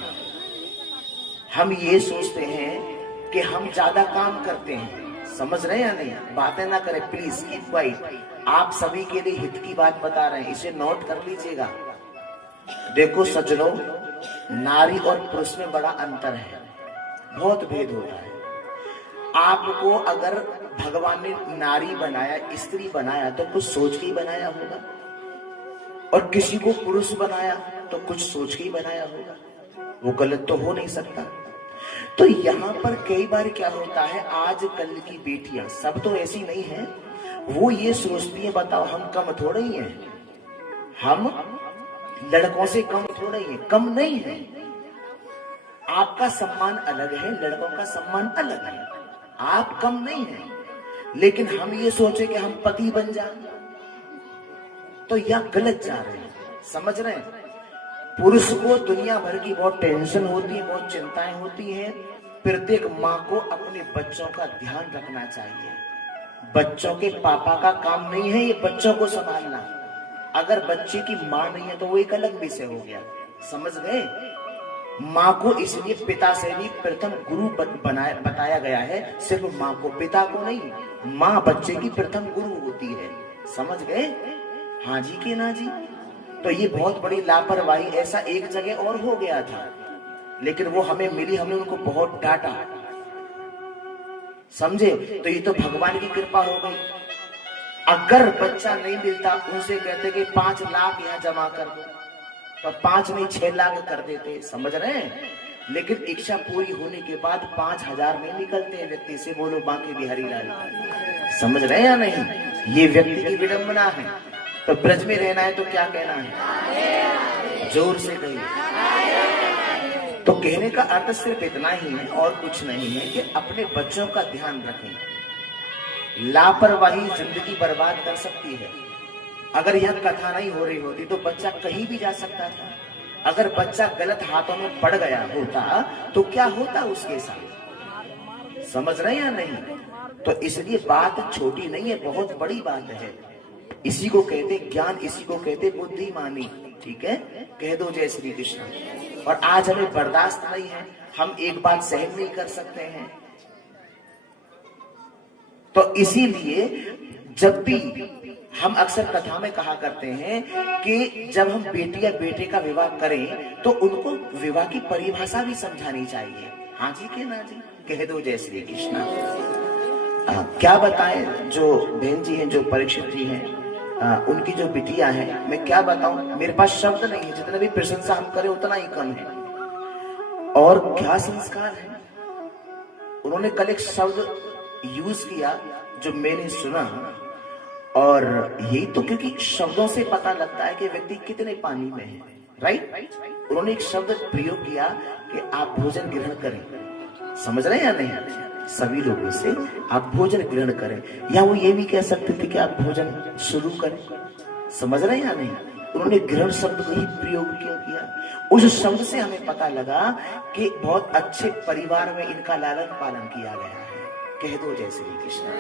हम ये सोचते हैं कि हम ज्यादा काम करते हैं, समझ रहे हैं या नहीं? बातें ना करें प्लीज, कीप क्वाइट। आप सभी के लिए हित की बात बता रहे हैं, इसे नोट कर लीजिएगा। देखो सज्जनों, नारी और पुरुष में बड़ा अंतर है, बहुत भेद होता है। आपको अगर भगवान ने नारी बनाया, स्त्री बनाया, तो कुछ सोच के ही बनाया होगा, और किसी को पुरुष बनाया तो कुछ सोच के ही बनाया होगा। वो गलत तो हो नहीं सकता। तो यहाँ पर कई बार क्या होता है, आजकल की बेटियां, सब तो ऐसी नहीं है, वो ये सोचती है, बताओ हम कम थोड़े ही हैं, हम लड़कों से कम थोड़े ही हैं, कम नहीं है। आपका सम्मान अलग है, लड़कों का सम्मान अलग है, आप कम नहीं हैं। लेकिन हम ये सोचे कि हम पति बन जाएं, तो यह गलत जा रहे हैं, समझ रहे हैं? पुरुष को दुनिया भर की बहुत टेंशन होती है, बहुत चिंताएं होती हैं। प्रत्येक माँ को अपने बच्चों का ध्यान रखना चाहिए। बच्चों के पापा का काम नहीं है ये बच्चों को संभालना। अगर बच्चे की माँ नहीं है तो वो एक अलग विषय हो गया, समझ गए? माँ को इसलिए पिता से भी प्रथम गुरु बताया गया है, सिर्फ माँ को, पिता को नहीं। माँ बच्चे की प्रथम गुरु होती है, समझ गए? हाँ जी कि ना जी? तो ये बहुत बड़ी लापरवाही, ऐसा एक जगह और हो गया था, लेकिन वो हमें मिली, हमने उनको बहुत डांटा, समझे? तो ये तो भगवान की कृपा हो गई। अगर बच्चा नहीं मिलता, उनसे कहते कि 5 लाख यहाँ जमा कर दो, तो 5 नहीं 6 लाख कर देते, समझ रहे हैं? लेकिन इच्छा पूरी होने के बाद 5000 नहीं निकलते व्यक्ति से, बोलो बांके बिहारी लाल, समझ रहे हैं या नहीं? ये व्यक्ति की विडंबना है। तो ब्रज में रहना है तो क्या कहना है? जोर से कहिए। तो कहने का अर्थ सिर्फ इतना ही है और कुछ नहीं है कि अपने बच्चों का ध्यान रखें। लापरवाही जिंदगी बर्बाद कर सकती है। अगर यह कथा नहीं हो रही होती तो बच्चा कहीं भी जा सकता था। अगर बच्चा गलत हाथों में पड़ गया होता तो क्या होता उसके साथ, समझ रहे हैं या नहीं? तो इसलिए बात छोटी नहीं है, बहुत बड़ी बात है। इसी को कहते ज्ञान, इसी को कहते बुद्धिमानी, ठीक है? कह दो जय श्री कृष्ण। और आज हमें बर्दाश्त नहीं है, हम एक बात सहन नहीं कर सकते हैं। तो इसीलिए जब भी हम अक्सर कथा में कहा करते हैं कि जब हम बेटी या बेटे का विवाह करें तो उनको विवाह की परिभाषा भी समझानी चाहिए। हाँ जी के ना जी? कह दो जय श्री कृष्ण। क्या बताएं, जो बहन जी हैं, जो परीक्षित जी हैं, उनकी जो बिटिया है, मैं क्या बताऊं, मेरे पास शब्द नहीं है। जितना भी प्रशंसा हम करें उतना ही कम है। और क्या संस्कार है। उन्होंने कल एक शब्द यूज किया जो मैंने सुना, और यही तो, क्योंकि शब्दों से पता लगता है कि व्यक्ति कितने पानी में है, राइट? उन्होंने एक शब्द प्रयोग किया कि आप भोजन ग्रहण करें, समझ रहे हैं या नहीं? सभी लोगों से आप भोजन ग्रहण करें, या वो ये भी कह सकते थे कि आप भोजन शुरू करें, समझ रहे हैं या नहीं? उन्होंने ग्रहण शब्द को ही प्रयोग क्यों किया? उस शब्द से हमें पता लगा कि बहुत अच्छे परिवार में इनका लालन पालन किया गया है। कह दो जय श्री कृष्ण।